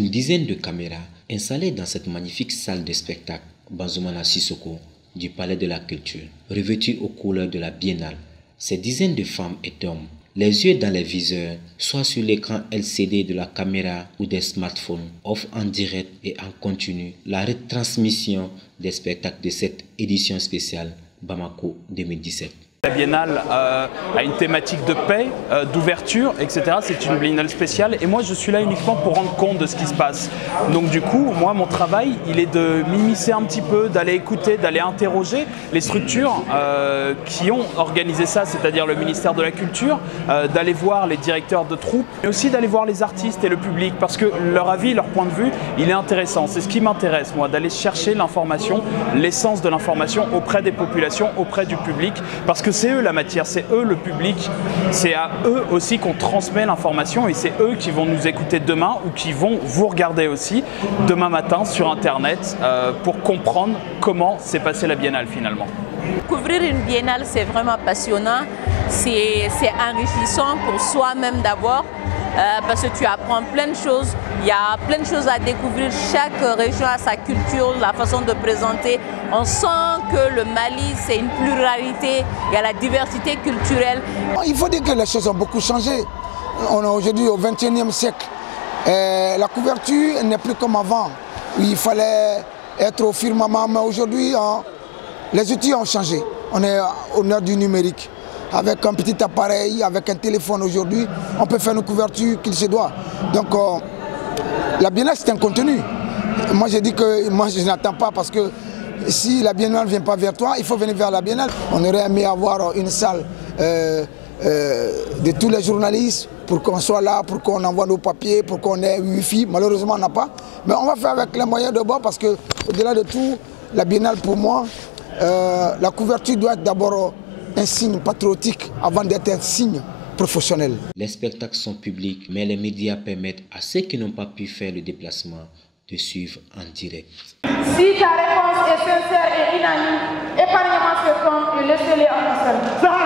Une dizaine de caméras installées dans cette magnifique salle de spectacle Banzoumana Sissoko du Palais de la Culture, revêtue aux couleurs de la Biennale. Ces dizaines de femmes et d'hommes, les yeux dans les viseurs, soit sur l'écran LCD de la caméra ou des smartphones, offrent en direct et en continu la retransmission des spectacles de cette édition spéciale Bamako 2017. La Biennale a une thématique de paix, d'ouverture, etc. C'est une biennale spéciale et moi je suis là uniquement pour rendre compte de ce qui se passe. Donc du coup, moi mon travail, il est de m'immiscer un petit peu, d'aller écouter, d'aller interroger les structures qui ont organisé ça, c'est-à-dire le ministère de la Culture, d'aller voir les directeurs de troupes, mais aussi d'aller voir les artistes et le public parce que leur avis, leur point de vue, il est intéressant. C'est ce qui m'intéresse, moi, d'aller chercher l'information, l'essence de l'information auprès des populations, auprès du public, parce que c'est eux la matière, c'est eux le public, c'est à eux aussi qu'on transmet l'information et c'est eux qui vont nous écouter demain ou qui vont vous regarder aussi demain matin sur Internet pour comprendre comment s'est passée la Biennale finalement. Couvrir une biennale, c'est vraiment passionnant, c'est enrichissant pour soi-même d'abord, parce que tu apprends plein de choses, il y a plein de choses à découvrir, chaque région a sa culture, la façon de présenter. On sent que le Mali, c'est une pluralité, il y a la diversité culturelle. Il faut dire que les choses ont beaucoup changé. On est aujourd'hui au XXIe siècle. La couverture n'est plus comme avant, où il fallait être au firmament, mais aujourd'hui, les outils ont changé. On est au nord du numérique. Avec un petit appareil, avec un téléphone aujourd'hui, on peut faire une couverture qu'il se doit. Donc la Biennale, c'est un contenu. Moi, j'ai dit que moi, je n'attends pas parce que si la Biennale ne vient pas vers toi, il faut venir vers la Biennale. On aurait aimé avoir une salle de tous les journalistes pour qu'on soit là, pour qu'on envoie nos papiers, pour qu'on ait Wi-Fi. Malheureusement, on n'a pas. Mais on va faire avec les moyens de bord parce qu'au-delà de tout, la Biennale, pour moi, la couverture doit être d'abord un signe patriotique avant d'être un signe professionnel. Les spectacles sont publics, mais les médias permettent à ceux qui n'ont pas pu faire le déplacement de suivre en direct. Si ta réponse est sincère et unanime, épargne-moi ce compte et laissez-les en seul.